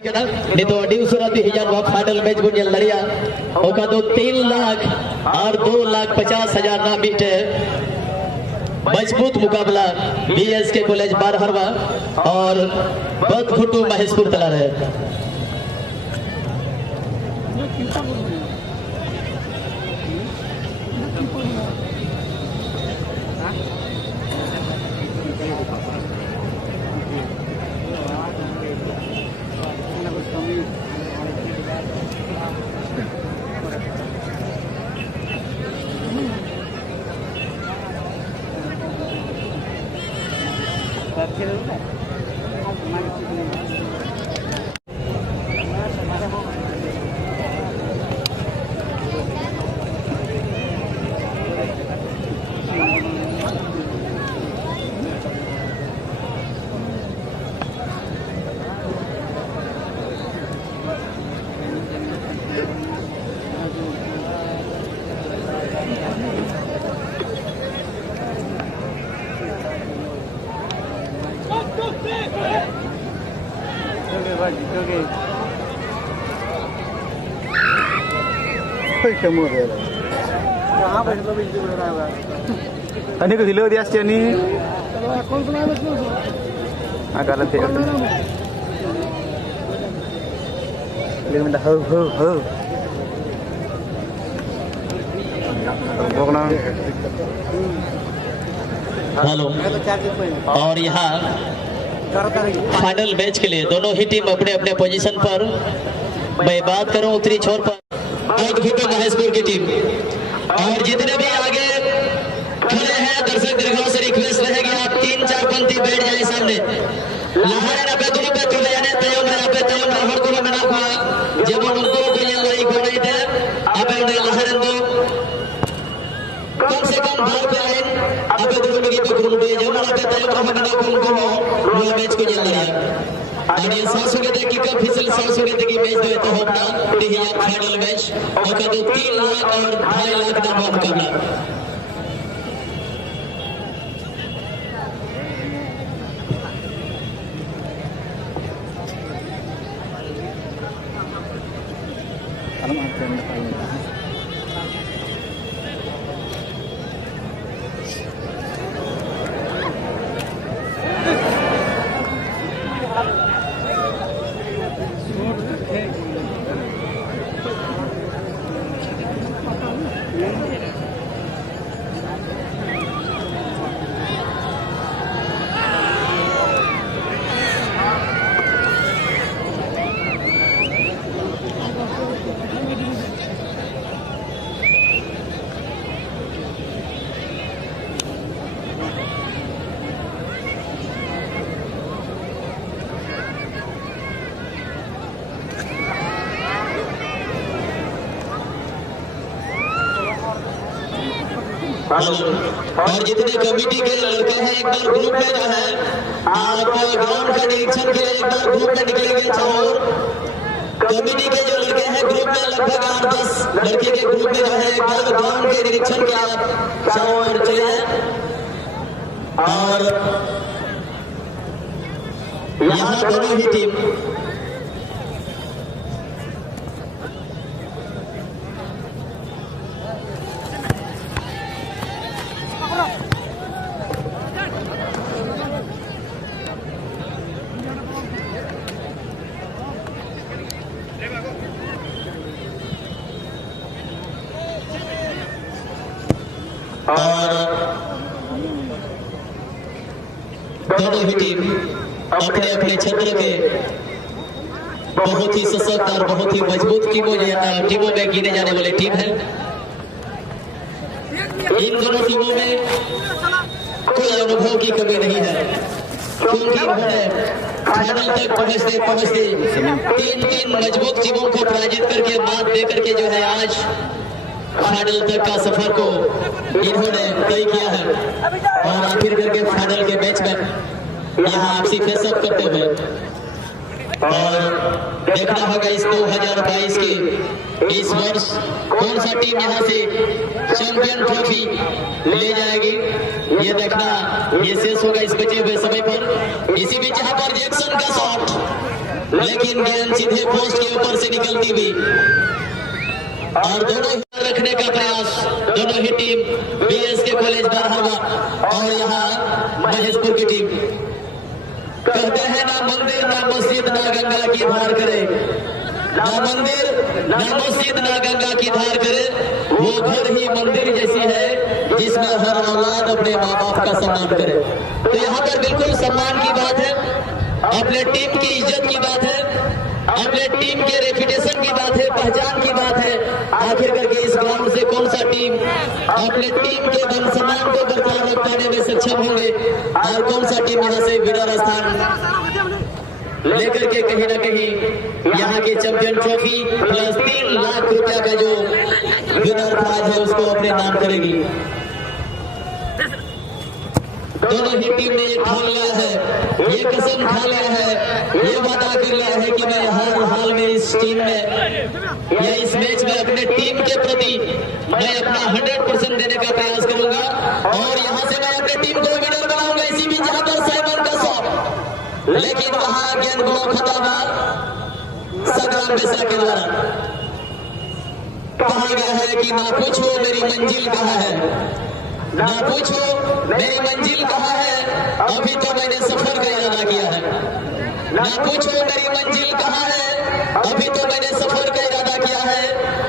नितो डिवसुराती हिजान वा final match Gunjal लड़िया ओका दो 3 लाख और 2,50,000 ना बीटे मजबूत मुकाबला बीएसके कॉलेज बारहरवा और बदखुटू महेशपुर तला रहे। Ani ko hilo dia sini. Agak letih. Dia minta ho. बोलना। हेलो और यहाँ फाइनल मैच के लिए दोनों ही टीम अपने अपने पोजीशन पर। मैं बात करूं उत्तरी छोर पर बदखुटू महेशपुर की टीम और जितने भी आगे खड़े हैं दर्शक दीर्घों से रिक्वेस्ट रहेगी आप 3-4 पंक्ति बैठ जाए सामने लहरे ना पे दोनों पे तुले जाने तयम ना पे तयम ना हर दोनों में ना हुआ जब उनको दुनिया लड़ाई को नहीं थे अब उन्हें लहरे दो कम से कम बार पे आए अब दोनों में तो ग्रुप में जब ना पे तयम ना में ना उनको वो मैच को जल लिया और ये सांसों के देखी कब फिसल सांसों के देखी मैच दे तो होगा ये फाइनल मैच और का 3 लाख और 2.5 लाख का मुकाबला। और जितने कमेटी के लड़के हैं एक बार ग्रुप में जो है आप ग्राउंड का निरीक्षण के लिए एक बार ग्रुप में निकलेंगे और कमेटी के जो लड़के हैं ग्रुप में लगभग 8-10 लड़के के ग्रुप में जो है एक बार ग्राउंड के निरीक्षण के आप और चले जाए और यहाँ दोनों ही टीम दोनों ही टीम अपने अपने क्षेत्र के बहुत ही सशक्त और बहुत ही मजबूत टीमों में गिने जाने वाली टीम है। इन दोनों टीमों में कोई अनुभव की कमी नहीं है क्योंकि इन्होंने फाइनल तक पहुंचते 3 मजबूत टीमों को पराजित करके मात दे करके जो है आज फाइनल तक का सफर को इन्होंने तय किया है और आखिर करके फाइनल के मैच में यहाँ आपसी फेसअप करते हुए और देखना होगा इस 2022 की इस वर्ष कौन सा टीम यहाँ से चैंपियन ट्रॉफी ले जाएगी, ये देखना ये शेष होगा इस बचे हुए समय पर। इसी बीच यहाँ पर जैक्सन का शॉट लेकिन गेंद सीधे पोस्ट के ऊपर से निकलती हुई और दोनों ही रखने का प्रयास, दोनों ही टीम बीएसके कॉलेज बरहवा और यहाँ महेशपुर की टीम। कहते हैं ना मंदिर ना मस्जिद ना गंगा की धार करे, ना मंदिर ना मस्जिद ना गंगा की धार करे, वो घर ही मंदिर जैसी है जिसमें हर औलाद अपने माँ बाप का सम्मान करे। तो यहाँ पर बिल्कुल सम्मान की बात है, अपने टीम की इज्जत की बात है, अपने टीम के रेपुटेशन की बात है, पहचान की बात है। आखिर करके इस ग्राउंड से कौन सा टीम अपने टीम के वन सम्मान को बरकरार रख पाने में सक्षम होंगे और कौन सा टीम यहाँ से विनर स्थान लेकर के कहीं ना कहीं यहाँ की चैंपियन ट्रॉफी प्लस 3 लाख रुपया का जो विनर प्राइज है उसको अपने नाम करेगी। दोनों ही टीम ने ये ठान लिया है, ये कसम खा लिया है, ये वादा कर लिया है कि मैं हर हाल में इस टीम में या इस मैच में अपने टीम के प्रति मैं अपना 100% देने का प्रयास करूंगा और यहाँ से मैं अपने टीम को विनर बनाऊंगा। इसी बीच जहाँ पर साइमन का शॉट, लेकिन वहां गेंद बॉल खत्म संग्राम बेसरा के द्वारा कहा गया है कि ना पूछो मेरी मंजिल कहाँ है, ना पूछो मेरी मंजिल कहाँ है, अभी तो मैंने सफर का इरादा किया है। ना पूछो मेरी मंजिल कहाँ है, अभी तो मैंने सफर का इरादा किया है।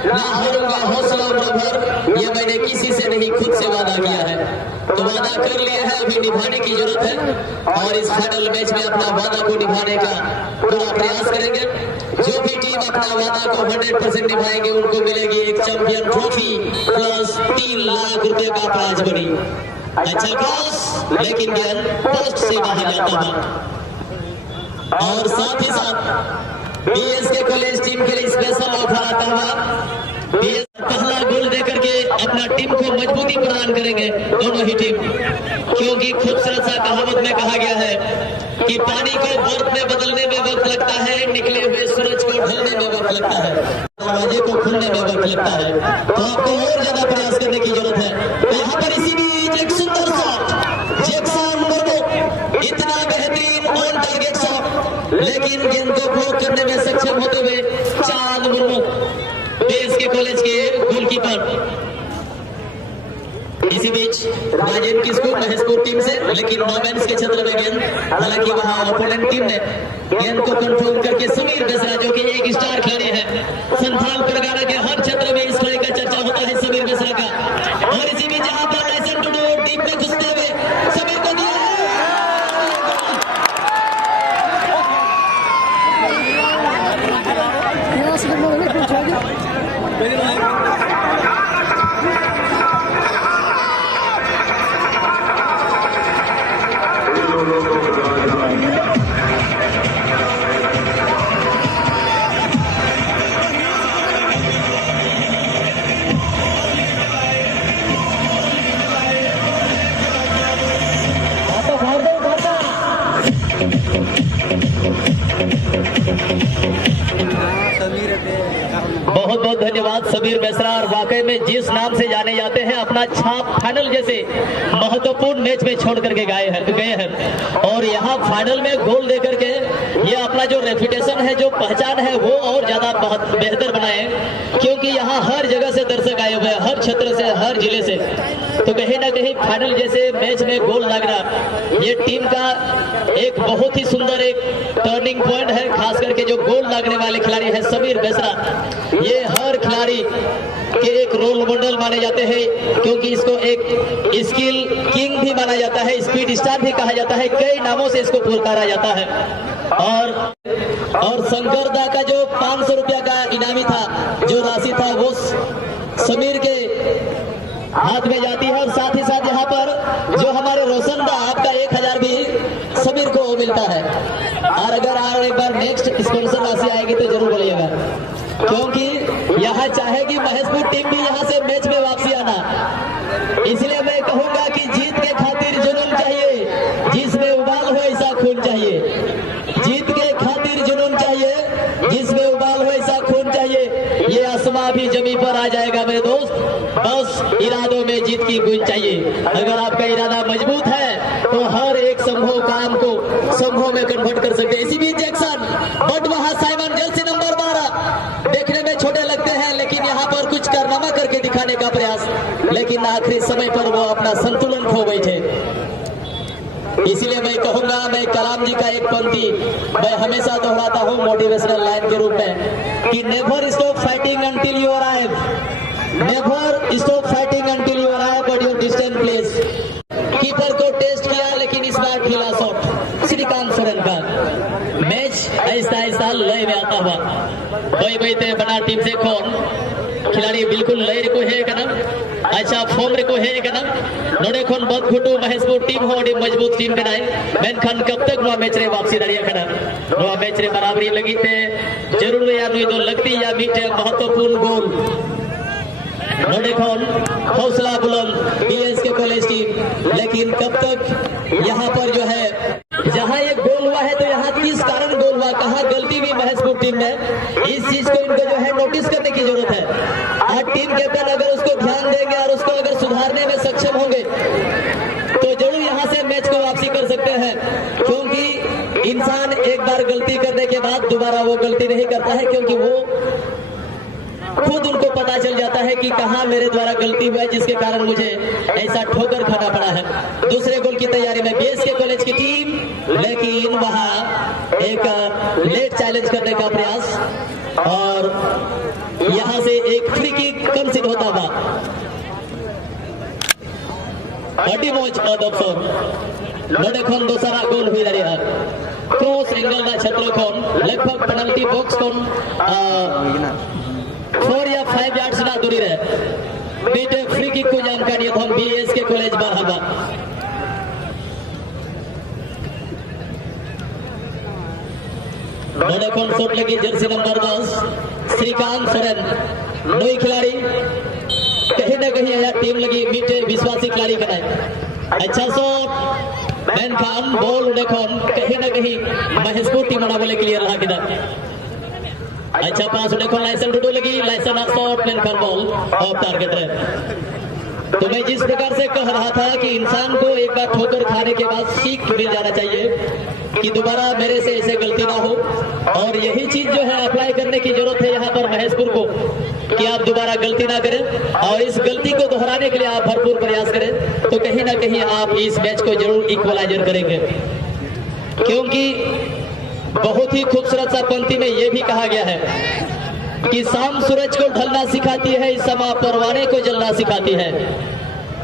ना हारूंगा हौसला बराबर, ये मैंने किसी से नहीं खुद से वादा किया है। तो वादा कर लिया है, अभी निभाने की जरूरत है और इस फाइनल मैच में अपना वादा को निभाने का पूरा प्रयास करेंगे। जो भी टीम अपना वादा को 100% निभाएंगे उनको मिलेगी एक चैंपियन ट्रॉफी प्लस 3 लाख रुपए का प्राइज बनी। अच्छा क्रॉस, लेकिन गेंद पोस्ट से बाहर जाता हुआ और साथ ही साथ बीएसके कॉलेज टीम के लिए स्पेशल ऑफर आता हुआ पहला गोल देकर के अपना टीम को मजबूती प्रदान करेंगे दोनों ही टीम, क्योंकि खूबसूरत सा कहावत में कहा गया है कि पानी को बर्फ में बदलने में वक्त लगता है, निकले हुए सूरज को ढलने में वक्त लगता है, दरवाजे को खुलने में वक्त लगता है। तो आपको और ज्यादा प्रयास करने की जरूरत है। तो यहाँ पर इसी बीच एक सुंदर शॉट, जैक्सन मुर्मू इतना बेहतरीन ऑन टारगेट शॉट, लेकिन गेंद को ब्लॉक करने में सक्षम होते हुए चांद मुर्मू बीएसके कॉलेज के गोलकीपर। इसी बीच राजेंद्र किस्कू महेशपुर टीम से, लेकिन नॉमेंस के क्षेत्र में गेंद, हालांकि वहां ओपोनेंट टीम ने गेंद को कंट्रोल करके समीर बेसरा जो कि एक स्टार खिलाड़ी है, संथाल परगना के हर क्षेत्र में इस खिलाड़ी का चर्चा होता है समीर बेसरा का। और इसी बीच जहां पर लाइसेंस टू डीप में घुसते हुए समीर को दिया है। बहुत बहुत धन्यवाद समीर बेसरा। और वाकई में जिस नाम से जाने जाते हैं, अपना छाप फाइनल जैसे महत्वपूर्ण मैच में छोड़ करके गए हैं और यहाँ फाइनल में गोल दे करके ये अपना जो रेपुटेशन है, जो पहचान है, वो और ज्यादा बेहतर बनाए, क्योंकि यहाँ हर जगह से दर्शक आए हुए हैं, हर क्षेत्र से, हर जिले से। तो कहीं ना कहीं फाइनल जैसे मैच में गोल लगना ये टीम का एक बहुत ही सुंदर एक टर्निंग पॉइंट है। खास करके जो गोल लगने वाले खिलाड़ी है समीर बेसरा, ये हर खिलाड़ी के एक रोल मॉडल माने जाते हैं, क्योंकि इसको एक स्किल किंग भी माना जाता है, स्पीड स्टार भी कहा जाता है, कई नामों से इसको पुकारा जाता है। और शंकर दा का जो 500 रुपया का इनामी था, जो राशि था, वो समीर के हाथ में जाती है। और साथ ही साथ यहाँ पर जो हमारे रोशन दा, आपका 1000 भी समीर को मिलता है। और अगर एक बार नेक्स्ट स्पॉन्सर राशि आएगी तो जरूर बोलिएगा, क्योंकि यहाँ चाहेगी महेशपुर टीम भी यहाँ से मैच में वापसी आना। इसलिए मैं कहूंगा कि जीत के खातिर जुनून चाहिए, जिसमें उबाल हो ऐसा खून चाहिए। जीत के खातिर जुनून चाहिए, जिसमें उबाल हो ऐसा खून चाहिए। ये आसमां भी जमीन पर आ जाएगा मेरे दोस्त, बस इरादों में जीत की गूंज चाहिए। अगर आपका इरादा मजबूत है देखो हर एक संभव काम को संभव में कन्वर्ट कर सकते हैं। इसी बीच जैक्सन, बट वहां साइमन जर्सी नंबर 12 देखने में छोटे लगते हैं, लेकिन यहाँ पर कुछ कारनामा करके दिखाने का प्रयास, लेकिन आखिरी समय पर वो अपना संतुलन खो बैठे। इसीलिए मैं कहूंगा, मैं कलाम जी का एक पंक्ति मैं हमेशा दोहराता हूं मोटिवेशनल लाइन के रूप में कि never stop fighting until you arrive, never stop fighting until you arrive at your distant place. Keeper को टेस्ट किया, लेकिन इस बार खिला शॉट श्रीकांत सोरेन का। मैच ऐसा ऐसा लय में आता हुआ भाई भाई बना टीम से कौन खिलाड़ी बिल्कुल लय को है कना अच्छा फॉर्म रे को है कना नोडे खन बद घुटू महेशपुर टीम हो डी मजबूत टीम कनाय मेनखान कब तक नो मैच रे वापसी दाड़िया कना नो मैच रे बराबरी लगी ते जरूर या तो लगती या बीटे महत्वपूर्ण गोल नोडे खन हौसला बुलंद बीएसके कॉलेज टीम, लेकिन कब तक यहाँ पर जो है जहाँ एक गोल हुआ है तो यहाँ किस कारण गोल हुआ, कहाँ गलती हुई महेशपुर टीम में, इस चीज को इनको जो है नोटिस करने की जरूरत है। आज टीम कैप्टन अगर उसको ध्यान देंगे और उसको अगर सुधारने में सक्षम होंगे तो जरूर यहाँ से मैच को वापसी कर सकते हैं, क्योंकि इंसान एक बार गलती करने के बाद दोबारा वो गलती नहीं करता है, क्योंकि वो खुद उनको पता चल जाता है कि कहां मेरे द्वारा गलती हुआ है जिसके कारण मुझे ऐसा ठोकर खाना पड़ा है। दूसरे गोल की तैयारी में बीएसके कॉलेज की टीम, लेकिन वहां एक लेट चैलेंज करने का प्रयास और यहां से एक फ्री किक कंसीड होता हुआ बड़ी मौज नोडे खन दूसरा गोल हुई रहा क्रॉस एंगल ना छत्र खन लगभग पेनल्टी बॉक्स खन 4 या 5 यार्ड्स ना दूरी रहे बीटे फ्री किक को जानकारी हम बीएसके कॉलेज बरहबा नोडे खन शॉट लगी जर्सी नंबर 10 श्रीकांत सोरेन नई खिलाड़ी कहीं ना कहीं यहाँ टीम लगी मीटे विश्वासी खिलाड़ी बनाए अच्छा शॉट मैन खान बॉल देखोन कहीं ना कहीं महेशपुर टीम बोले क्लियर रहा किधर अच्छा पास देखो लाइसेंस टूटू लगी लाइसेंस शॉट मैन खान बॉल ऑफ टारगेट है। तो मैं जिस प्रकार से कह रहा था कि इंसान को एक बार ठोकर खाने के बाद सीख मिल जाना चाहिए कि दोबारा मेरे से ऐसे गलती ना हो, और यही चीज जो है अप्लाई करने की जरूरत है यहाँ पर महेशपुर को कि आप दोबारा गलती ना करें और इस गलती को दोहराने के लिए आप भरपूर प्रयास करें, तो कहीं ना कहीं आप इस मैच को जरूर इक्वलाइजर करेंगे। क्योंकि बहुत ही खूबसूरत सा पंक्ति में यह भी कहा गया है कि शाम सूरज को ढलना सिखाती है, समा परवाने को जलना सिखाती है।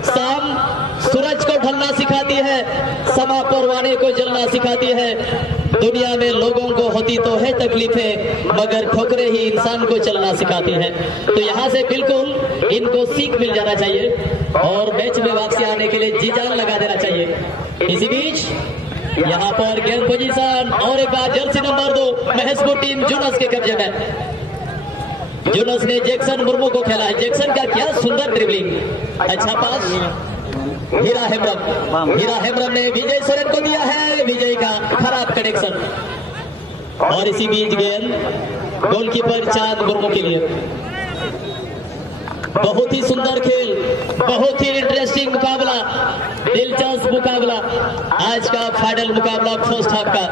शाम सूरज को ढलना सिखाती है, समा परवाने को जलना सिखाती है। दुनिया में लोगों को होती तो है तकलीफें, मगर ठोकरें ही इंसान को चलना सिखाती है। तो यहाँ से बिल्कुल इनको सीख मिल जाना चाहिए और मैच में वापसी आने के लिए जी जान लगा देना चाहिए। इसी बीच यहाँ पर गेंद पोजीशन और एक बार Jersey number 2 Maheshpur team Junas के कब्जे में। जुनस ने जैक्सन मुर्मू को खेला है। जैक्सन का क्या सुंदर ड्रिबलिंग, अच्छा पास हीरा हेम्ब्रम ने विजय सोरेन को दिया है, विजय का खराब कनेक्शन। और इसी बीच गेंद गोलकीपर चांद मुर्मू के लिए। बहुत ही सुंदर खेल, बहुत ही इंटरेस्टिंग मुकाबला, दिलचस्प मुकाबला, आज का फाइनल मुकाबला फर्स्ट हाफ का।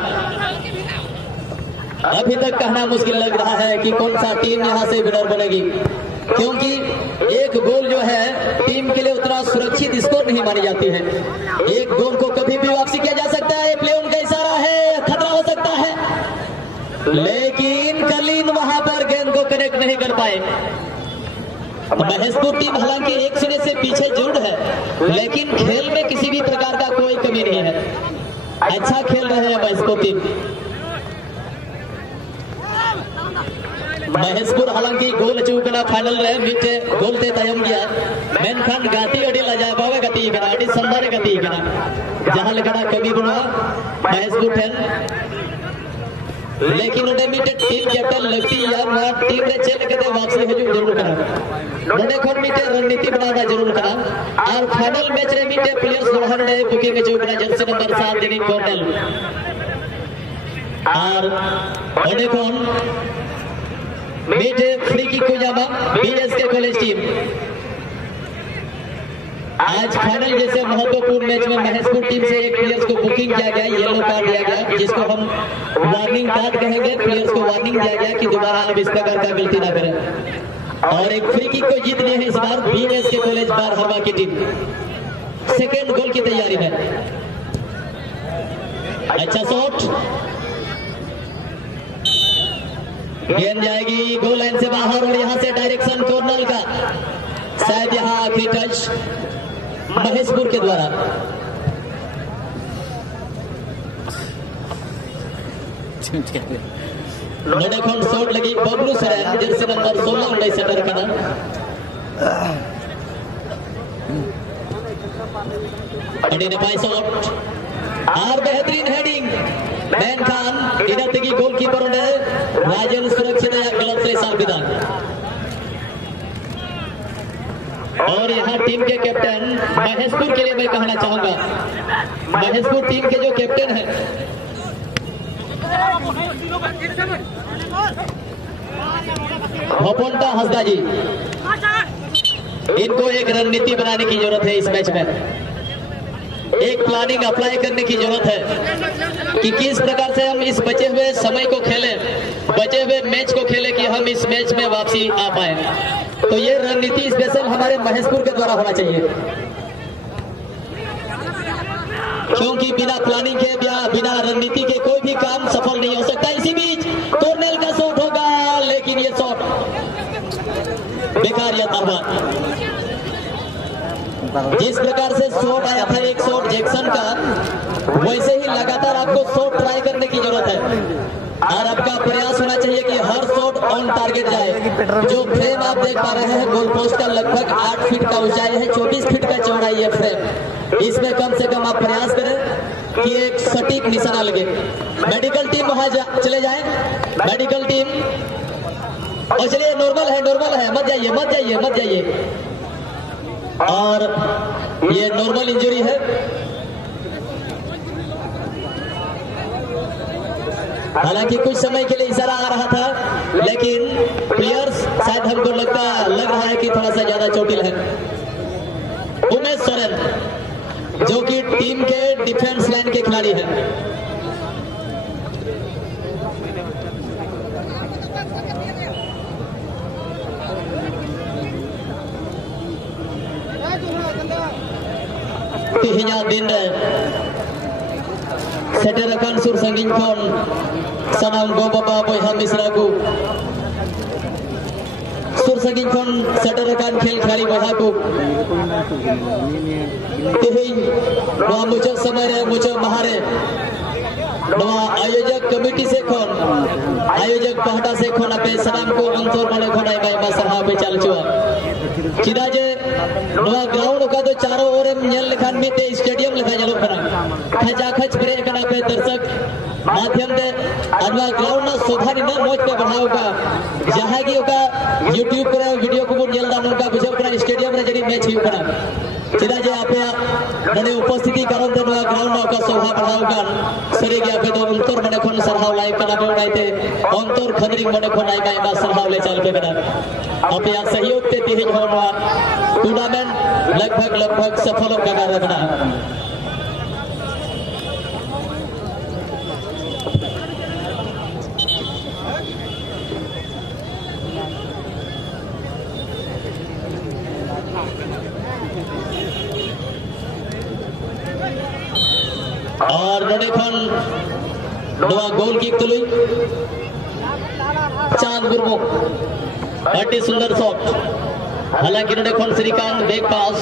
अभी तक कहना मुश्किल लग रहा है कि कौन सा टीम यहां से विनर बनेगी, क्योंकि एक गोल जो है टीम के लिए उतना सुरक्षित स्कोर नहीं मानी जाती है। एक गोल को कभी भी वापसी किया जा सकता है, प्ले ऑन का इशारा है, खतरा हो सकता है, लेकिन कलीन वहां पर गेंद को कनेक्ट नहीं कर पाए। महेशपुर टीम हालांकि एक शून्य से पीछे जरूर है, लेकिन खेल में किसी भी प्रकार का कोई कमी नहीं है। अच्छा खेल रहे हैं महेशपुर टीम। महेशपुर हालांकि गोल चूकना फाइनल रहे मीटे गोल ते तयम गया मेनखान गाती अड़ी लजा बावे गति करा अड़ी संदारे गति करा जहां लगड़ा कमी बना महेशपुर ठेन, लेकिन उन्हें मीटे टीम कैप्टन लगती यार वहां टीम रे चल के वापसी हजू जरूर करा उन्हें खोन मीटे रणनीति बनाना जरूर करा। और फाइनल मैच रे मीटे प्लेयर्स बढ़ाने रहे बुकिंग चूकना जर्सी नंबर 7 जेनी कॉर्नेल और उन्हें खोन मीटे फ्री किक को जामा बीएसके कॉलेज टीम। आज फाइनल जैसे महत्वपूर्ण मैच में महेशपुर टीम से एक प्लेयर्स को बुकिंग किया गया, येलो कार्ड दिया गया, जिसको हम वार्निंग कार्ड कहेंगे। प्लेयर्स को वार्निंग दिया गया कि दोबारा अब इस प्रकार का गलती ना करें। और एक फ्री किक को जीतने हैं इस बार बीएस के कॉलेज बारहवा की टीम। सेकेंड गोल की तैयारी में, अच्छा शॉट, गेंद जाएगी गोल लाइन से बाहर और यहां से डायरेक्शन कॉर्नर का, शायद यहां आखिरी टच महेशपुर के द्वारा। नोडेखंड शॉट लगी बबलू सराय जर्सी नंबर 16 सेटर का नाम। शॉट और बेहतरीन हेडिंग मैन खान इधर गोलकीपर ने राजन सुरक्षित गलत से साबित। और यहाँ टीम के कैप्टन महेशपुर के लिए मैं कहना चाहूंगा, महेशपुर टीम के जो कैप्टन है होपोंटा हंसदा जी, इनको एक रणनीति बनाने की जरूरत है। इस मैच में एक प्लानिंग अप्लाई करने की जरूरत है कि किस प्रकार से हम इस बचे हुए समय को खेलें, बचे हुए मैच को खेलें कि हम इस मैच में वापसी आ पाए। तो ये रणनीति स्पेशल हमारे महेशपुर के द्वारा होना चाहिए, क्योंकि बिना प्लानिंग के बिना रणनीति के कोई भी काम सफल नहीं हो सकता। इसी बीच कॉर्नर का शॉट होगा, लेकिन ये शॉट बेकार या बर्बाद। जिस प्रकार से शॉट आया था एक शॉट जैक्सन का, वैसे ही लगातार आपको शॉट ट्राई करने की जरूरत है और आपका प्रयास होना चाहिए कि हर शॉट ऑन टारगेट जाए। जो फ्रेम आप देख पा रहे हैं गोल पोस्ट का लगभग 8 फीट का ऊंचाई है, 24 फीट का चौड़ाई है फ्रेम। इसमें कम से कम आप प्रयास करें कि एक सटीक निशाना लगे। मेडिकल टीम वहां चले जाए, मेडिकल टीम। और चलिए नॉर्मल है, मत जाइए। और ये नॉर्मल इंजरी है। हालांकि कुछ समय के लिए इशारा आ रहा था, लेकिन प्लेयर्स शायद हमको लग रहा है कि थोड़ा सा ज्यादा चोटिल है। उमेश सोरेन जो कि टीम के डिफेंस लाइन के खिलाड़ी हैं, तिहिnya दिन सेटेराkan sur sanging kon sanam go baba boyha misra ko sur sanging kon सेटेराkan खेल खिलाड़ी boyha ko तिहिं noa mucha समय रे mucha mahare noa आयोजक कमेटी से खोन आयोजक पहटा से खोन अपने सलाम को अंतर बने खोनाई बाई मसहा पे चल चुआ चिदा जे नोआ ग्राउंड का तो चारों ओर नेल लेखान में ते स्टेडियम लेखा जलो करा खचा खच करे कना पे दर्शक माध्यम दे अनवा ग्राउंड ना शोभा ना मोज पे बढ़ाओ का जहां की का YouTube पर वीडियो को नेल दान का बुझो करा स्टेडियम रे जरी मैच ही करा चिदा जे आपे नने उपस्थिति कारण दे नोआ ग्राउंड का शोभा बढ़ाओ का सरे गया पे तो अंतर बने खोन सरहाव लाइव कना पे उड़ाइते अंतर खंदरी बने खोन आई बाई बा सरहाव ले चल पे करा आप यहाँ सहयोग देते हैं टूर्नामेंट लगभग सफल होगा रखना। और नोडेखन नोआ गोल किक तुलुई चांद गुरमुख अति सुंदर शॉट। हालांकि नोडेखन श्रीकांत बैक पास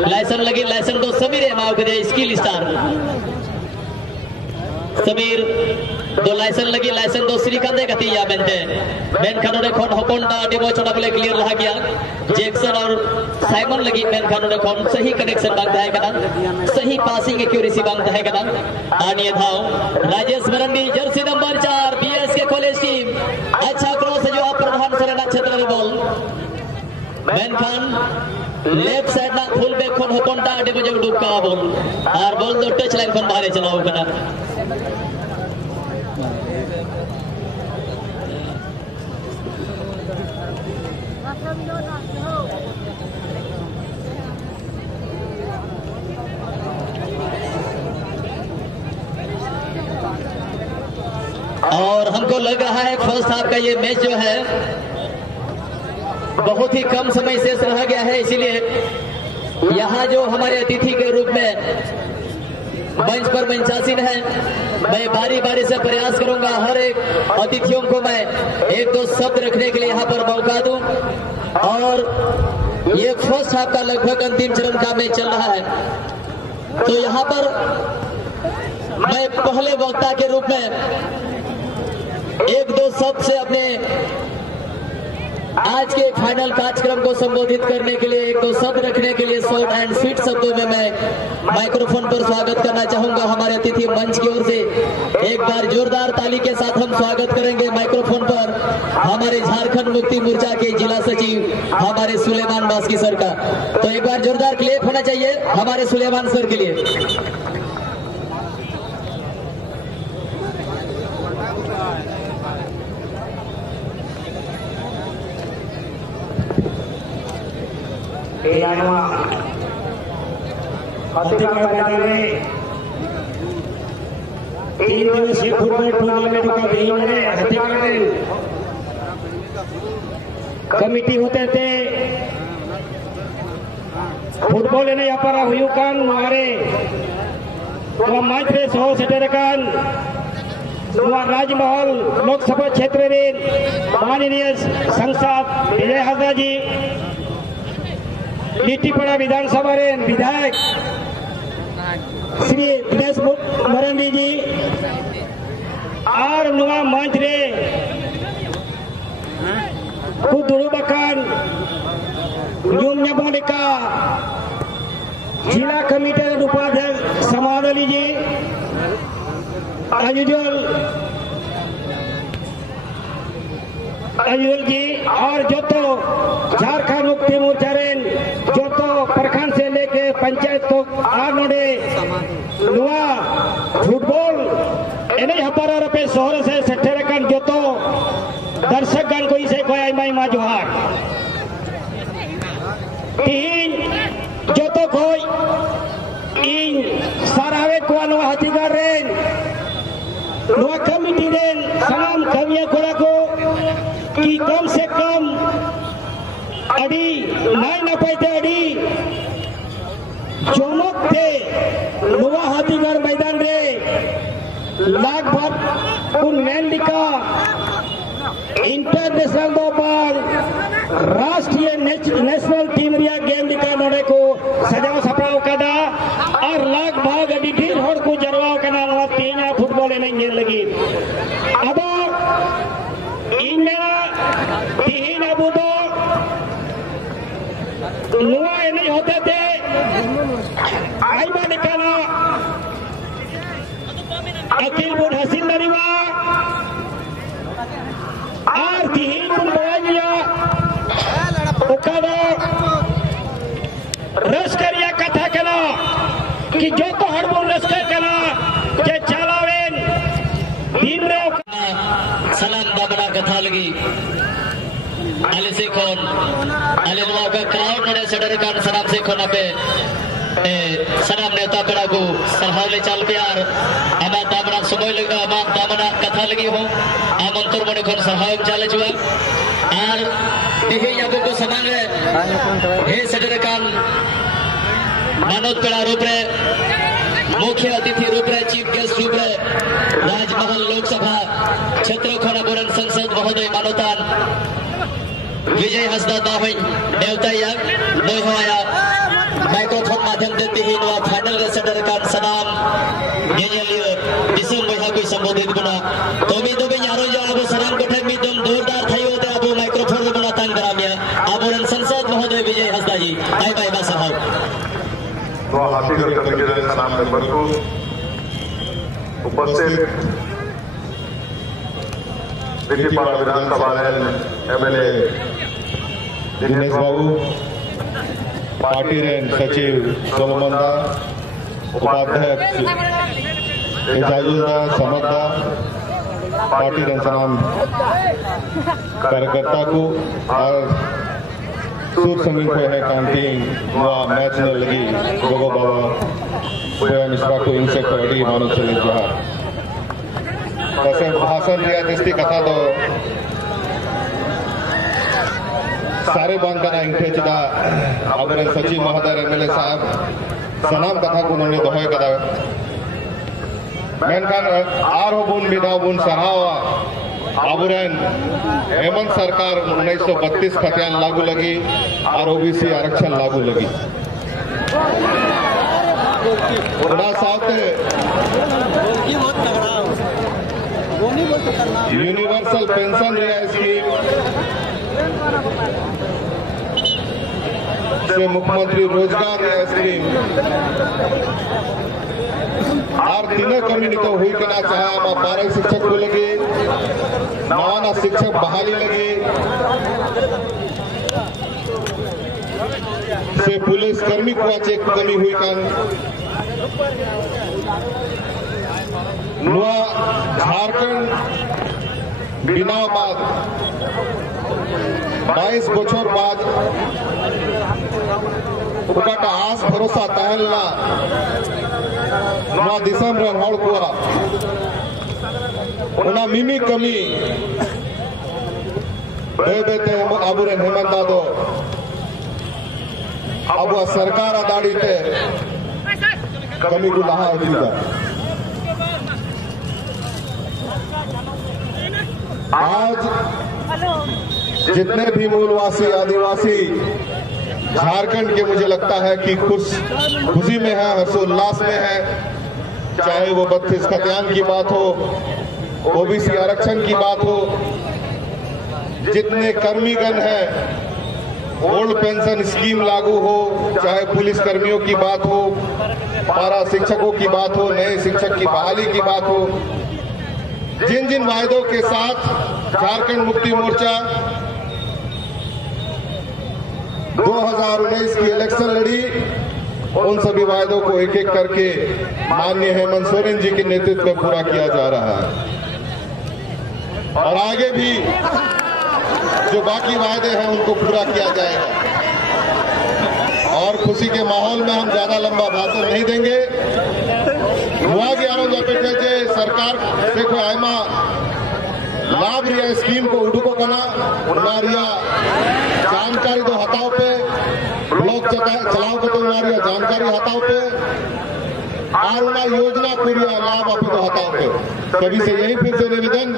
लाइसेंस लगी, लाइसेंस तो समीर एमाव के स्किल स्टार समीर दो लाइसेंस लगी, लाइसेंस तो श्रीकांत गति या बेनते बेन खानों ने खोन होपोंटा डेमो छोटा बोले क्लियर रहा गया जैक्सन और साइमन लगी बेन खानों ने खोन सही कनेक्शन बांधता है कना सही पासिंग एक्यूरेसी बांधता है कना आनिए धाव Rajesh Marandi jersey number 4 BS के कॉलेज टीम अच्छा क्रॉस है जो आप प्रधान सरेना क्षेत्र में बॉल बेन खान लेफ्ट साइड ना फुल बैक खोन होपोंटा डेमो जब डुबका बॉल और बॉल तो टच लाइन खोन बाहर चलाओ कना लग रहा है फर्स्ट हाफ का ये मैच जो है बहुत ही कम समय शेष रह गया है, इसीलिए यहाँ जो हमारे अतिथि के रूप में मंच पर मंचासीन है, मैं बारी बारी से प्रयास करूंगा हर एक अतिथियों को मैं एक दो शब्द रखने के लिए यहाँ पर मौका दूं। और ये फर्स्ट हाफ का लगभग अंतिम चरण का मैच चल रहा है, तो यहाँ पर मैं पहले वक्ता के रूप में एक दो शब्द से अपने आज के फाइनल कार्यक्रम को संबोधित करने के लिए एक दो शब्द रखने के लिए शॉर्ट एंड स्वीट शब्दों में मैं माइक्रोफोन पर स्वागत करना चाहूंगा हमारे अतिथि मंच की ओर से। एक बार जोरदार ताली के साथ हम स्वागत करेंगे माइक्रोफोन पर हमारे झारखंड मुक्ति मोर्चा के जिला सचिव हमारे सुलेमान बास्की सर का। तो एक बार जोरदार क्लेप होना चाहिए हमारे सुलेमान सर के लिए। मैदान में 3 दिवसीय फुटबॉल टूर्नामेंट का कमिटी होते थे football ini para huyukan mare tua majre soh sederakan tua Rajmahal Lok Sabha क्षेत्र rin माननीय सांसद विजय हाजरा जी, लिट्टीपड़ा विधानसभा रे विधायक श्री दिनेश मरंडी जी और नुआ मंच रे दुड़ुबाकान यूमका जिला कमिटी उपाध्यक्ष समादली जी अजुल जी और जो तो झारखंड मुक्ति मोर्चा रेन जो तो प्रखंड से लेके पंचायत तो आर नोडे नुआ फुटबॉल एने हपारा रपे शहर से सेठेरकान जो तो दर्शक गण को इसे कोई आइमा जोहार तीन जो तो कोई इन सारावे को नुआ हथिगार रेन नुआ कमिटी रेन सलाम कमिया कोड़ा को कि कम से कम अड़ी नाई न पाते अड़ी चौमक थे नुआ हाथीगढ़ मैदान रे लगभग उन मैंडिका इंटरनेशनल दो बार राष्ट्रीय नेशनल टीम रिया गेम दिखा नोड़े को सजाव सपड़ाव कदा और लगभग अड़ी ढेर होड़ को जरवाव कना नुआ तीन फुटबॉल नहीं खेल लगी। अब तीन अबू तो नुआ नहीं होते थे आईमा निकाला अखिल बुन हसीन नरीवा और तीन बुन बवाजिया उकादा रस करिया कथा कना कि जो तो हर बुन रस कना के चलावेन दिन रे सलाम बाबड़ा कथा लगी आले से कौन आले नुआ का क्राउड नोड़े सेडरकान सलाम से कोना पे सलाम नेता पेड़ा को सरहावले चाल प्यार आमा दामना समय लगा आमा दामना कथा लगी हो आमंत्रण बने कोन सरहाव चाले जुआ और देहे याबो को समान रे हे सेडरकान मानव पेड़ा रूप रे मुख्य अतिथि रूप रे चीफ गेस्ट रूप रे राजमहल लोकसभा क्षेत्र खनापुरन संसद महोदय मानवतान विजय हसदा दावई देवता या नोय होया माइक्रोफोन माध्यम से तीन वा फाइनल रे सेडर का सलाम येलियो दिसम बहा कोई संबोधित बना तो भी यारो जो अब सलाम कठे में दम जोरदार थाई होते अब माइक्रोफोन से बना तंग करामिया आबोरन संसद महोदय विजय हसदा जी बाय बाय बा साहब तो हाथीगढ़ कमेटी के सलाम मेंबर को उपस्थित लिट्टीपड़ा विधानसभा एमएलए दिनेश बाबू पार्टी रेन सचिव सोमंदा उपाध्यक्ष एजाजुदा समद्दा पार्टी रेन सलाम कार्यकर्ता को और सूर संगीत को है कांटिंग वा मैच न लगी गोगो बाबा कोया मिश्रा को इनसे कोडी मानो चले जहां भाषण दिया जिसकी कथा दो सारे बांधना इंटेचदा अब सचिव महोदय एमएलए साहब सनाम कथा को उन्होंने दोहे कदा मेनखान आरो बुन मिदाव बुन सरावा आबुरेन हेमंत सरकार 1932 खतियान लागू लगी और ओबीसी आरक्षण लागू लगी यूनिवर्सल पेंशन स्कीम से मुख्यमंत्री रोजगार स्कीम और तीनों कमी तो हुई करना चाहे 12 शिक्षक को लगी नवाना शिक्षक बहाली लगी से पुलिस कर्मी को चेक कमी हुई कन नुआ झारखंड बिना बाद 22 बछर बाद उनका आस भरोसा तहलना नुआ दिसम रन हड़ को उना मिमी कमी बेबेते आबुरेन हेमंत दादो अब सरकार दाड़ीते कमी को लहा दिया आज जितने भी मूलवासी आदिवासी झारखंड के मुझे लगता है कि खुशी में है हर्षोल्लास में है चाहे वो 32 खतियान की बात हो ओबीसी आरक्षण की बात हो जितने कर्मीगण हैं ओल्ड पेंशन स्कीम लागू हो चाहे पुलिस कर्मियों की बात हो पारा शिक्षकों की बात हो नए शिक्षक की बहाली की बात हो जिन जिन वायदों के साथ झारखंड मुक्ति मोर्चा 2019 की इलेक्शन लड़ी उन सभी वायदों को एक एक करके माननीय हेमंत सोरेन जी के नेतृत्व में पूरा किया जा रहा है और आगे भी जो बाकी वायदे हैं उनको पूरा किया जाएगा और खुशी के माहौल में हम ज्यादा लंबा भाषण नहीं देंगे सरकार देखो आयमा लाभ रिया स्कीम को उडुको कना उनारिया जानकारी दो हटाओ पे ब्लॉक चलाओ को तो उनारिया जानकारी हटाओ पे और उना योजना पूरी लाभ अभी तो हटाओ पे सभी से यही फिर से निवेदन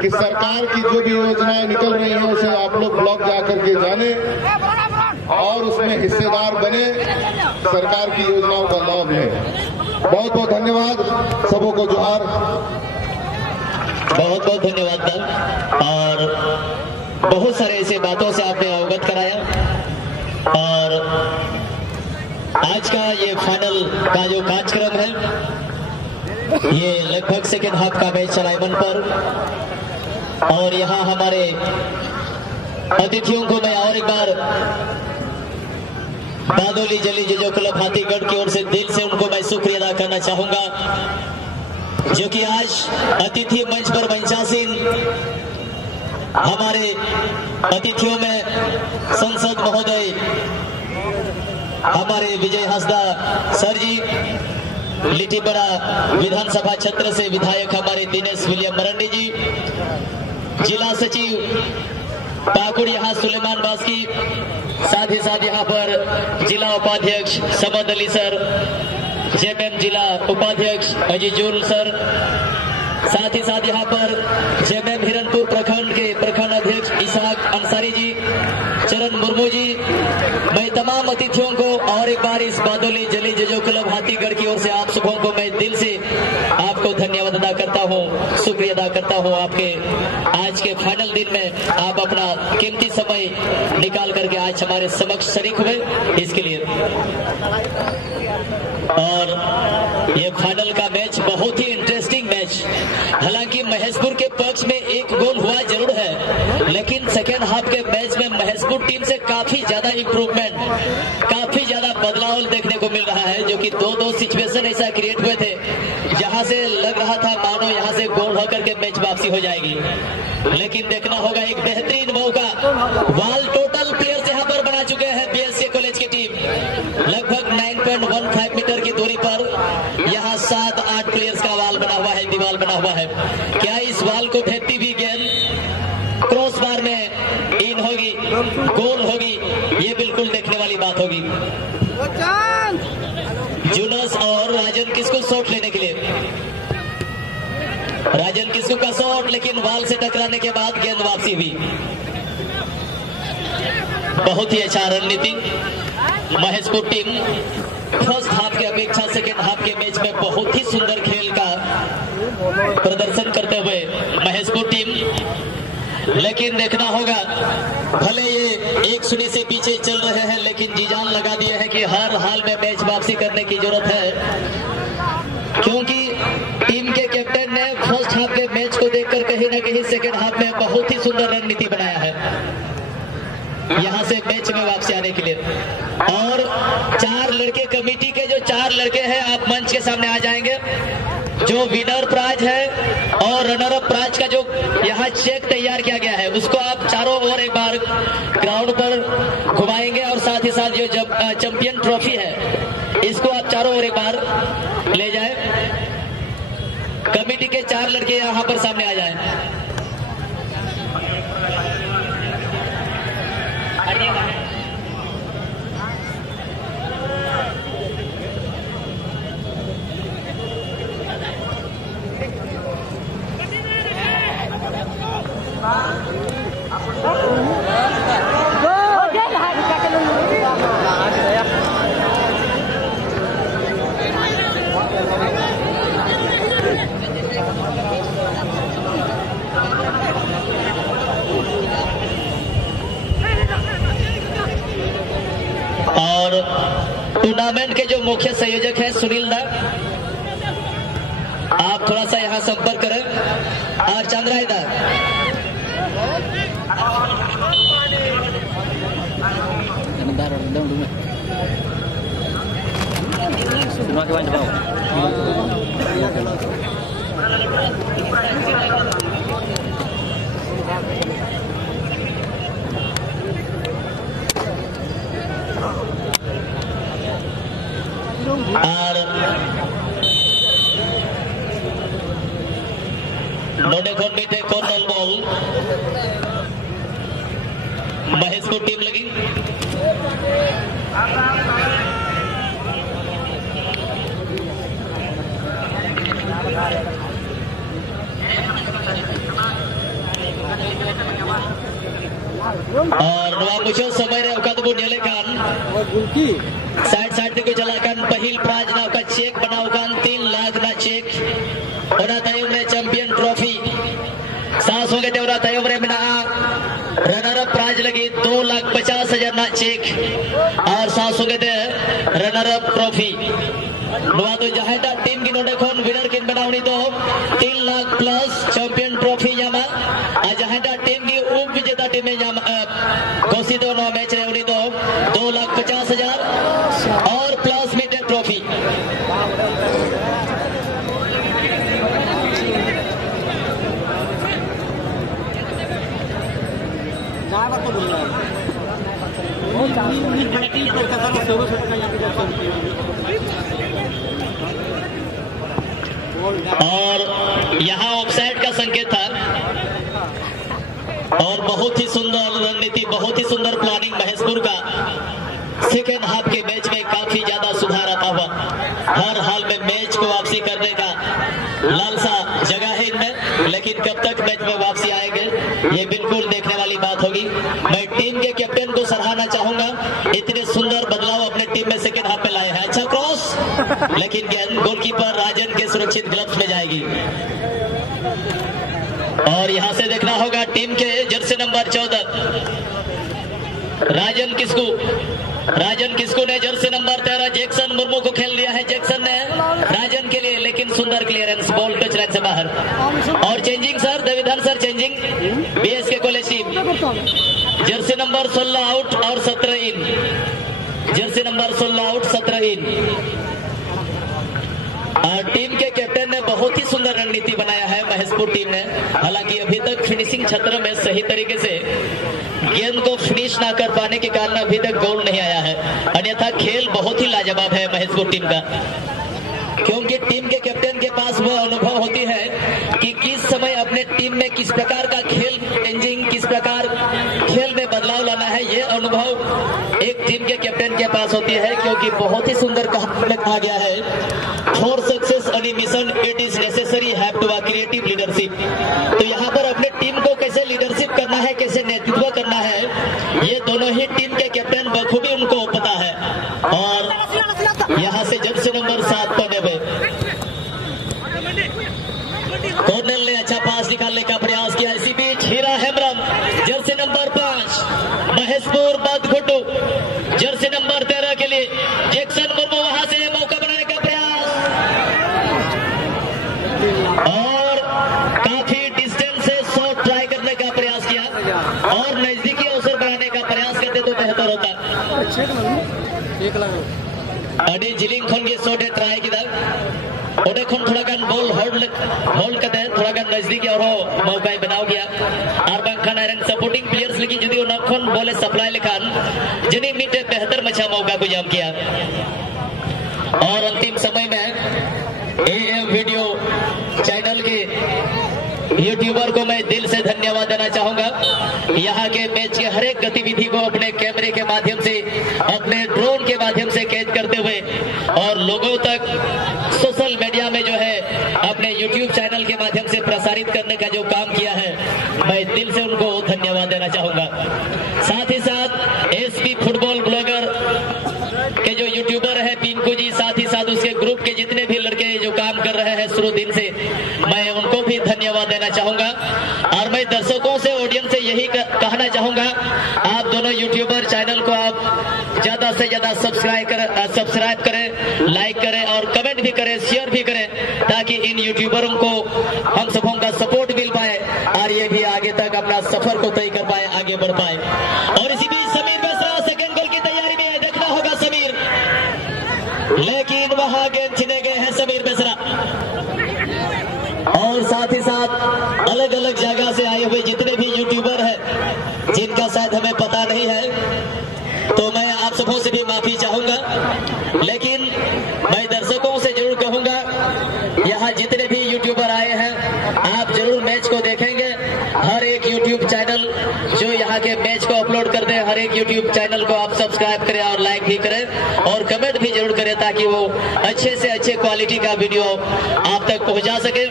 कि सरकार की जो भी योजनाएं निकल रही हैं उसे आप लोग ब्लॉक जाकर के जाने और उसमें हिस्सेदार बने सरकार की योजनाओं का लाभ लें। बहुत बहुत धन्यवाद सबों को जोहार। बहुत बहुत धन्यवाद सर और बहुत सारे ऐसे बातों से आपने अवगत कराया और आज का ये फाइनल का जो कार्यक्रम है ये लगभग सेकेंड हाफ का मैच चला मन पर और यहाँ हमारे अतिथियों को मैं और एक बार बादोली जली जो क्लब हाथीगढ़ की ओर से दिल से उनको मैं शुक्रिया अदा करना चाहूंगा जो कि आज अतिथि मंच पर मंचासीन हमारे अतिथियों में संसद महोदय हमारे विजय हंसदा सर जी, लिटीबड़ा विधानसभा क्षेत्र से विधायक हमारे दिनेश विलियम मरंडी जी, जिला सचिव पाकुड़ यहाँ सुलेमान बास्की, साथ ही साथ यहाँ पर जिला उपाध्यक्ष समद अली सर, जेएमएम जिला उपाध्यक्ष अजीजुल सर, साथ ही साथ यहाँ पर जेएमएम हिरनपुर प्रखंड के प्रखंड अध्यक्ष इसाक अंसारी जी, चरण मुर्मू जी, मैं तमाम अतिथियों को और एक बार इस बादोली जली जो क्लब हाथीगढ़ की ओर से आप सबों को मैं दिल से आपको धन्यवाद अदा करता हूँ, शुक्रिया अदा करता हूँ। आपके आज के फाइनल दिन में आप अपना कीमती समय निकाल करके आज हमारे समक्ष शरीक हुए इसके लिए। और ये फाइनल का मैच बहुत ही इंटरेस्टिंग मैच, हालांकि महेशपुर के पक्ष में एक गोल हुआ जरूर है, लेकिन सेकेंड हाफ के मैच में महेशपुर टीम से काफी ज्यादा इंप्रूवमेंट, काफी ज्यादा बदलाव देखने को मिल रहा है, जो कि दो सिचुएशन ऐसा क्रिएट हुए थे जहां से लग रहा था मानो यहां से गोल होकर के मैच वापसी हो जाएगी, लेकिन देखना होगा एक बेहतरीन मौका। वाल टोटल प्लेयर्स यहाँ पर बना चुके हैं बीएससी कॉलेज की टीम, लगभग 9.15 मीटर की दूरी पर यहाँ 7-8 प्लेयर्स का वाल बना हुआ है, दीवार बना हुआ है। क्या इन होगी, गोल होगी, ये बिल्कुल देखने वाली बात होगी। जुनस और राजन किसको शॉट लेने के लिए, राजन किसको का शॉट, लेकिन वाल से टकराने के बाद गेंद वापसी हुई। बहुत ही अच्छा रणनीति। महेशपुर टीम फर्स्ट हाफ की अपेक्षा सेकेंड हाफ के मैच में बहुत ही सुंदर खेल का प्रदर्शन करते हुए महेशपुर टीम, लेकिन देखना होगा भले ये 1-0 से पीछे चल रहे हैं, लेकिन जी जान लगा दिया है कि हर हाल में मैच वापसी करने की जरूरत है, क्योंकि टीम के कैप्टन ने फर्स्ट हाफ के मैच को देखकर कहीं ना कहीं सेकेंड हाफ में बहुत ही सुंदर रणनीति बनाया है यहां से मैच में वापसी आने के लिए। और 4 लड़के कमेटी के जो 4 लड़के हैं, आप मंच के सामने आ जाएंगे। जो विनर प्राइज है और रनर अप प्राइज का जो यहाँ चेक तैयार किया गया है, उसको आप चारों ओर एक बार ग्राउंड पर घुमाएंगे, और साथ ही साथ जो चैंपियन ट्रॉफी है इसको आप चारों ओर एक बार ले जाए। कमेटी के 4 लड़के यहाँ पर सामने आ जाए। और टूर्नामेंट के जो मुख्य संयोजक हैं सुनील दा, आप थोड़ा सा यहाँ संपर्क करें। और चंद्राय दा, और नोने कौन मीठे कॉर्नर बॉल महेशपुर टीम लगी। और नवा मुझे समय रे औकात बो नेले कान साइड को चलाकान पहिल प्राइज ना का चेक बनावकान 3 लाख ना चेक ओना तायम रे चैंपियन ट्रॉफी सास होगे तेवरा तायम रे मिना रनर अप प्राइज लगी 2,50,000 ना चेक और सास होगे ते रनर अप ट्रॉफी नवा तो जहाटा टीम की नोडे खन विनर किन बनावनी तो 3 लाख प्लस चैंपियन ट्रॉफी जामा आ जहाटा टीम की उप विजेता टीम में जामा घोषित नो मैच रे उनी तो 2,50,000 और प्लस मीटर ट्रॉफी। और यहाँ ऑफसाइड का संकेत था और बहुत ही सुंदर रणनीति, बहुत ही सुंदर प्लानिंग महेशपुर का। सेकेंड हाफ के मैच में काफी ज्यादा सुधार आता हुआ, हर हाल में मैच को वापसी करने का लालसा जगह है इनमें, लेकिन कब तक मैच में वापसी आएंगे ये बिल्कुल देखने वाली बात होगी। मैं टीम के कैप्टन को सराहना चाहूंगा, इतने सुंदर बदलाव अपने टीम में सेकेंड हाफ में लाए हैं। अच्छा क्रॉस, लेकिन गेंद गोलकीपर राजन के सुरक्षित ग्लव्स में जाएगी। और यहां से देखना होगा टीम के जर्सी नंबर 14 राजन किस्कू ने जर्सी नंबर 13 जैक्सन मुर्मू को खेल दिया है। जैक्सन ने राजन के लिए, लेकिन सुंदर क्लियरेंस, बॉल टच लाइन से बाहर। और changing sir, Devidhan sir changing, BSK college team jersey number 16 out और 17 in, jersey number 16 out 17 in. Team के कैप्टन ने बहुत ही सुंदर रणनीति बनाया है महेशपुर टीम ने। हालांकि अभी तक फिनिशिंग क्षेत्र में सही तरीके से गेंद को फिनिश ना कर पाने के कारण अभी तक गोल नहीं आया है, अन्यथा खेल बहुत ही लाजवाब है महेशपुर टीम का, क्योंकि टीम के कैप्टन के पास वो अनुभव होती है कि किस समय अपने टीम में किस प्रकार का खेल चेंजिंग, किस प्रकार खेल में बदलाव लाना है, ये अनुभव एक टीम के कैप्टन के पास होती है। क्योंकि बहुत ही सुंदर कहा गया है, for success any mission it is necessary have to a creative leadership. तो यहाँ पर अपने टीम को कैसे लीडरशिप करना है, कैसे नेतृत्व करना है, ये दोनों ही टीम के कैप्टन बखूबी उनको पता है। और यहाँ से जर्सी नंबर 7 पहने हुए कॉर्नल ने अच्छा पास निकालने का प्रयास किया। इसी बीच हीरा हेम्ब्रम जर्सी नंबर 5 महेशपुर बदघुटू जर्सी नंबर 13 के लिए जैक्सन मुर्मू वहां से मौका बनाने का प्रयास और काफी डिस्टेंस से शॉट ट्राई करने का प्रयास किया और नजदीकी अवसर बनाने का प्रयास करते तो बेहतर होता। अडी जिलिंग खन के शॉट ट्राई किया ओडे खन थोड़ा गान बॉल होल्ड करते थोड़ा गान नजदीक और मौका बनाव गया और बांखान आयरन सपोर्टिंग प्लेयर्स लगी जुदी उन खन बॉल सप्लाई लेखान जनी मिटे बेहतर मचा मौका को जाम किया। और अंतिम समय में एएम वीडियो चैनल के यूट्यूबर को मैं दिल से धन्यवाद देना चाहूंगा। यहाँ के मैच के हर एक गतिविधि को अपने कैमरे के माध्यम से, अपने ड्रोन के माध्यम से कैद करते हुए और लोगों तक सोशल मीडिया में जो है अपने यूट्यूब चैनल के माध्यम से प्रसारित करने का जो काम किया है, मैं दिल से उनको धन्यवाद देना चाहूंगा। साथ ही साथ एसपी फुटबॉल ब्लॉगर के जो यूट्यूबर है पिंकू जी, साथ ही साथ उसके ग्रुप के जितने भी लड़के जो काम कर रहे हैं शुरू दिन से, मैं उनको भी धन्यवाद देना चाहूंगा। और मैं दर्शकों से, ऑडियंस से यही कहना चाहूंगा, आप दोनों यूट्यूबर चैनल को आप ज्यादा से ज्यादा सब्सक्राइब करें, लाइक करें और कमेंट भी करें, शेयर भी करें, ताकि इन यूट्यूबरों को हम सबों का सपोर्ट मिल पाए और ये भी आगे तक अपना सफर को तय कर पाए, आगे बढ़ पाए। और इसी बीच समीर बेसरा सेकंड गोल की तैयारी में, देखना होगा समीर, लेकिन वहां गेंद छिने गए हैं समीर बेसरा। और साथ ही साथ अलग अलग जगह से आए हुए जितने भी यूट्यूबर हैं जिनका शायद हमें पता नहीं है, तो मैं आप सबों से भी माफी चाहूंगा। लेकिन मैं दर्शकों से जरूर कहूंगा, यहाँ जितने भी यूट्यूबर आए हैं आप जरूर मैच को देखेंगे। हर एक यूट्यूब चैनल जो यहाँ के मैच को अपलोड करते हैं, हर एक यूट्यूब चैनल को आप सब्सक्राइब करें और लाइक भी करें और कमेंट भी जरूर करें, ताकि वो अच्छे से अच्छे क्वालिटी का वीडियो आप तक पहुंचा सके।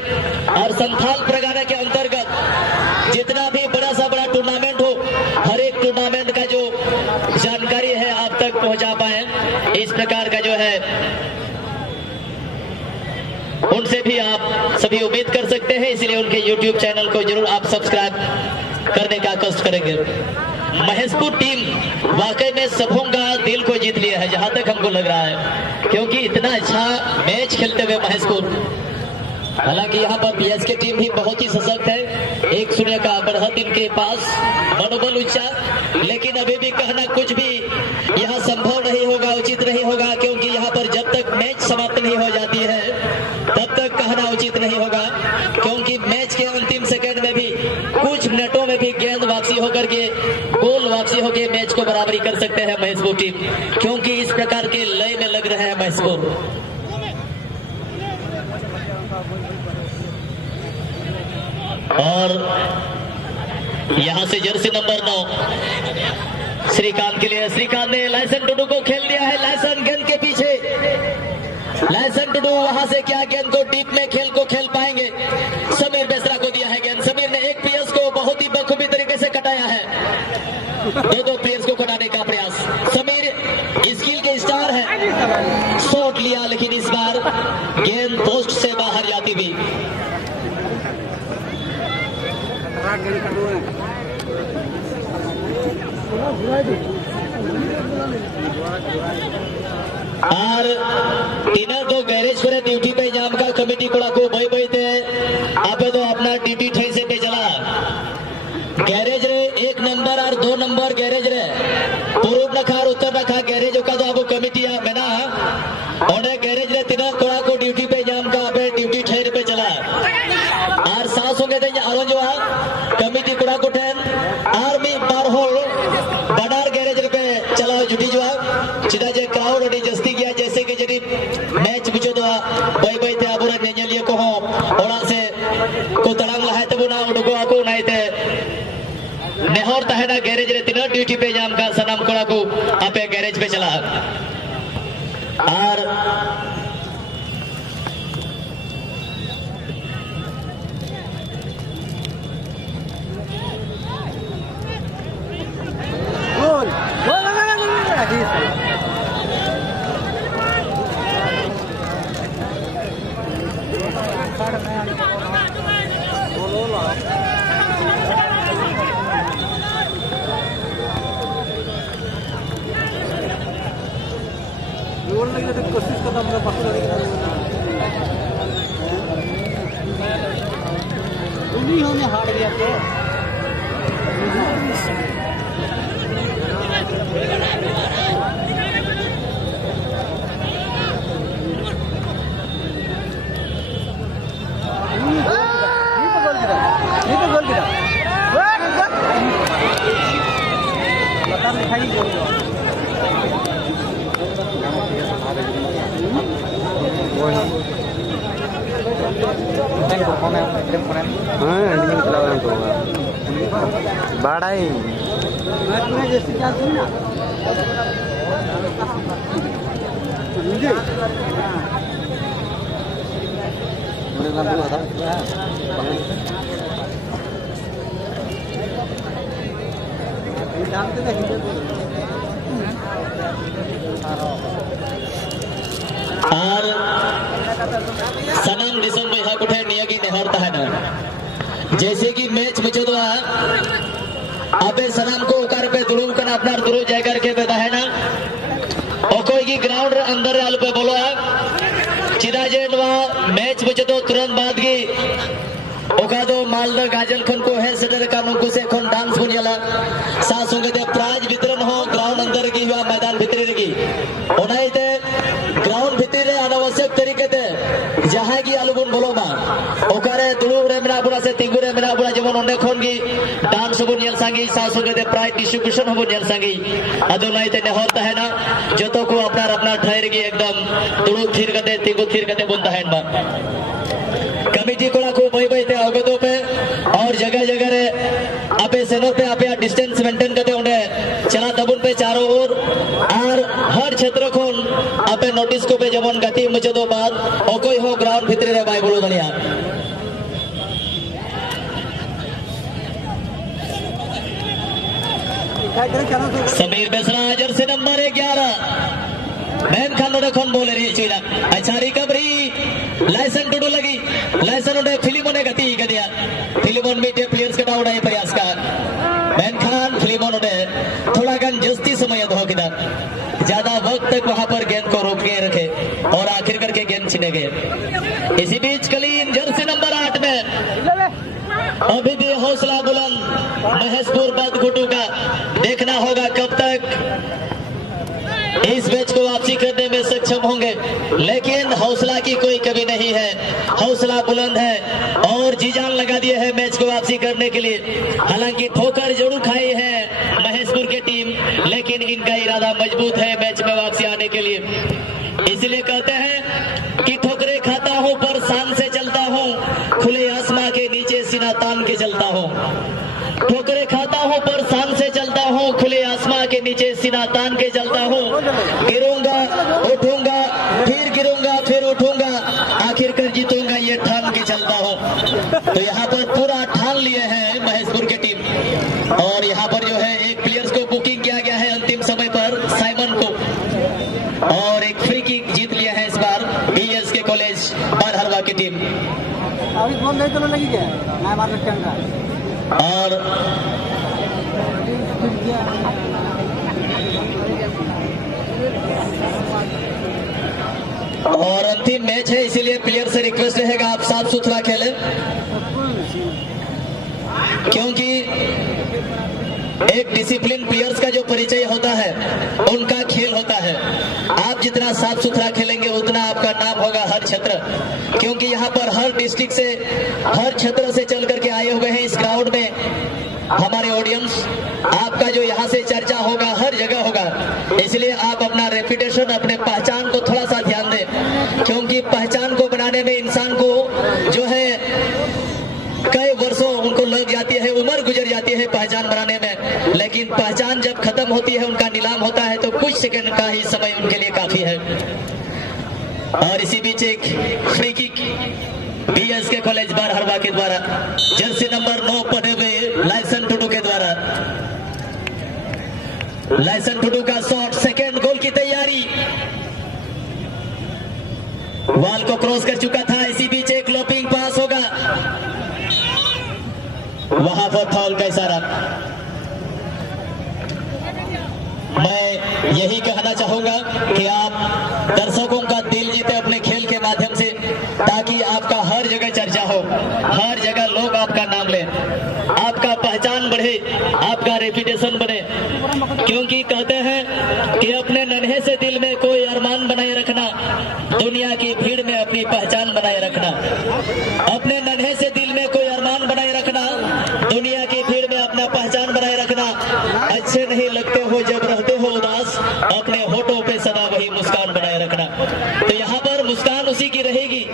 और संथाल परगना के अंतर्गत जितना भी बड़ा सा बड़ा टूर्नामेंट हो, हर एक टूर्नामेंट का जो जानकारी है आप तक पहुंचा पाए, इस प्रकार का जो है उनसे भी आप सभी उम्मीद कर सकते हैं। इसलिए उनके YouTube चैनल को जरूर आप सब्सक्राइब करने का कष्ट करेंगे। महेशपुर टीम वाकई में सबों का दिल को जीत लिया है, जहां तक हमको लग रहा है, क्योंकि इतना अच्छा मैच खेलते हुए महेशपुर, हालांकि यहाँ पर पीएसके टीम भी बहुत ही सशक्त है, 1-0 का बढ़त इनके पास, मनोबल ऊंचा, लेकिन अभी भी कहना कुछ भी यहाँ संभव नहीं होगा, उचित नहीं होगा, क्योंकि यहाँ पर जब तक मैच समाप्त नहीं हो जाती है तब तक कहना उचित नहीं होगा। क्योंकि मैच के अंतिम सेकंड में भी, कुछ मिनटों में भी गेंद वापसी होकर के, गोल वापसी होकर मैच को बराबरी कर सकते हैं महेशपुर टीम, क्योंकि इस प्रकार के लय में लग रहे हैं महेशपुर। और यहां से जर्सी नंबर 9 श्रीकांत के लिए, श्रीकांत ने लाइसन टुडू को खेल दिया है, लाइसन गेंद के पीछे, लाइसन टुडू वहां से क्या गेंद को डीप में खेल पाएंगे, समीर बेसरा को दिया है गेंद। समीर ने एक प्लेयर्स को बहुत ही बखूबी तरीके से कटाया है, दो प्लेयर्स को कटाने का प्रयास। समीर स्किल के स्टार है, शॉट लिया, लेकिन इस बार गेंद पोस्ट से बाहर जाती हुई। और तीनों तो गैरेज पर ड्यूटी पे जाम का कमिटी कोड़ा को बई बई थे आपे तो अपना ड्यूटी ठीक से पे चला। गैरेज रे 1 नंबर और 2 नंबर गैरेज रे पूर्व नखा और उत्तर नखा गैरेज का तो आपको कमिटी मेना और गैरेज रे तीनों कोड़ा को ड्यूटी पे जाम का आपे ड्यूटी ठहर पे चला। और सांस होंगे थे आरो जो कमिटी कोड़ा को ठहर आर्मी बारहोल बडार गैरेज पे चला जुटी जो चिदा जे क्राउड अड़ी जस्ती गया, जैसे कि जड़ी मैच बुझो दो बई बई थे आबुरा नेजलियो को हो ओड़ा से को तड़ांग लहाय तबो ना उडुक गैरेज रे तीना ड्यूटी पे जाम का सनाम कोड़ा को आपे गैरेज पे चला और कोशिश करता हूँ होने हार गया तो गोल गिरा बता दिखाई गोल बाढ़ाई जैसे क्या सुन ना और सनम दिसम में हा कुठे नियगी नेहरता है ना जैसे कि मैच मुझे तो अबे सनम को उकार पे दुरुम करना अपना दुरु जाकर के बेटा है ना और कोई की ग्राउंड अंदर आल पे बोलो चिदा जेनवा मैच मुझे तो तुरंत बाद की ओका दो मालदा गाजल खन को है सदर का मुंह से खन डांस बुनियाला सासुंगे दे प्राइज वितरण हो ग्राउंड अंदर की हुआ मैदान भीतर की ओनाई ते ग्राउंड भीतर रे अनावश्यक तरीके ते जहां की आलुबुन बोलो मा ओकारे दुलु रे मेना बुरा से तिंगु रे मेना बुरा जेमन ओंडे खन की डांस बुन नेल सांगी सासुंगे दे प्राइज डिस्ट्रीब्यूशन हो नेल सांगी अदो नाई ते नेहर ता है ना जतो को अपना अपना ठहर की एकदम दुलु थीर कते तिंगु थीर कते बुन ता है बा कमिटी कोड़ा को भाई भाई थे अवगतों पे और जगह जगह रे आपे सेनो पे आपे डिस्टेंस मेंटेन करते उन्हें चला दबुन पे चारों ओर और हर क्षेत्र को आपे नोटिस को पे जबन गति मुझे दो बाद और कोई हो ग्राउंड भीतर रे भाई बोलो दलिया Sameer Besra Jersey number 11 man Khan खन बोले रही चीला अच्छा रिकवरी लाइसेंस टूडू लगी लाइसेंस उन्हें फिल्मों ने गति दिया फिल्मों में प्लेयर्स का डाउन है प्रयास का मैन खान फिल्मों ने थोड़ा गन जस्ती समय दो किधर ज्यादा वक्त तक वहां पर गेंद को रोक के रखे और आखिर करके गेंद छीने गए इसी बीच कलीन जर्सी नंबर 8 में अभी भी हौसला बुलंद महेशपुर बदघुटू का देखना होगा कब तक इस मैच को वापसी करने में सक्षम होंगे लेकिन हौसला की कोई कमी नहीं है हौसला बुलंद है और जी जान लगा दिए है मैच को वापसी करने के लिए हालांकि ठोकर जरूर खाई है महेशपुर की टीम लेकिन इनका इरादा मजबूत है मैच में वापसी आने के लिए इसलिए कहते हैं कि ठोकरे खाता हूं पर शान से चलता हूं खुले आसमां के नीचे सीना तान के चलता हूं ठोकरे खाता हूं पर शान से चलता हूं खुले आसमां के नीचे सीना तान के चलता हूं गिरूंगा उठूंगा फिर गिरूंगा फिर उठूंगा आखिर कर जीतूंगा ये ठान के चलता हूं तो यहाँ पर पूरा ठान लिए हैं महेशपुर की टीम और यहाँ पर जो है एक प्लेयर्स को बुकिंग किया गया है अंतिम समय पर साइमन को और एक फ्री किक जीत लिया है इस बार बीएसके कॉलेज बरहरवा की टीम और अंतिम मैच है इसीलिए प्लेयर से रिक्वेस्ट रहेगा आप साफ सुथरा खेलें क्योंकि एक डिसिप्लिन प्लेयर्स का जो परिचय होता है उनका खेल होता है आप जितना साफ सुथरा खेलेंगे उतना आपका नाम होगा हर क्षेत्र क्योंकि यहाँ पर हर डिस्ट्रिक्ट से हर क्षेत्र से चल करके आए हुए हैं इस ग्राउंड में हमारे ऑडियंस आपका जो यहाँ से चर्चा होगा हर जगह होगा इसलिए आप अपना रेपुटेशन अपने पहचान को थोड़ा सा ध्यान दें क्योंकि पहचान को बनाने में इंसान को जो है कई वर्षों उनको लग जाती है उम्र गुजर जाती है पहचान बनाने में लेकिन लेकिन पहचान जब खत्म होती है, उनका नीलाम होता है, तो कुछ सेकंड का ही समय उनके लिए काफी है। और इसी बीच एक फ्री किक BSK कॉलेज बारहरवा के द्वारा जर्सी नंबर 9 पढ़े हुए लाइसन टुडू के द्वारा। लाइसन टुडू का शॉट, सेकंड गोल की तैयारी, वॉल को क्रॉस कर चुका था। इसी बीच एक लॉपिंग पास होगा, वहां पर फाउल का इशारा। मैं यही कहना चाहूंगा कि आप दर्शकों का दिल जीते अपने खेल के माध्यम से, ताकि आपका हर जगह चर्चा हो, हर जगह लोग आपका नाम लें, आपका पहचान बढ़े, आपका रेपुटेशन बने। क्योंकि कहते हैं कि अपने नन्हे से दिल में कोई अरमान बनाए रखना, दुनिया की भीड़ में अपनी पहचान बनाए रखना। अपने नन्हे से दिल में कोई अरमान बनाए रखना, दुनिया की भीड़ में अपना पहचान बनाए रखना। अच्छे नहीं लगते हो जब रहते हो उदास, अपने होठों पे सदा वही मुस्कान बनाए रखना। तो यहाँ पर मुस्कान उसी की रहेगी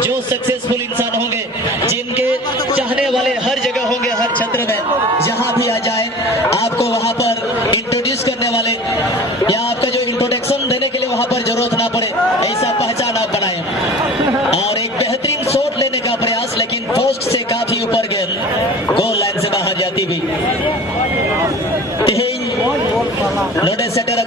जो सक्सेसफुल इंसान होंगे, जिनके चाहने वाले हर जगह होंगे, हर क्षेत्र में जहाँ भी आ जाए आपको वहाँ पर इंट्रोड्यूस करने वाले या आपका जो इंट्रोडक्शन देने के लिए वहाँ पर जरूरत ना पड़े, ऐसा पहचान आप बनाए। और एक बेहतरीन शॉट लेने का प्रयास, लेकिन पोस्ट से काफी ऊपर गेंद गोल लाइन से बाहर जाती हुई। Notice shutter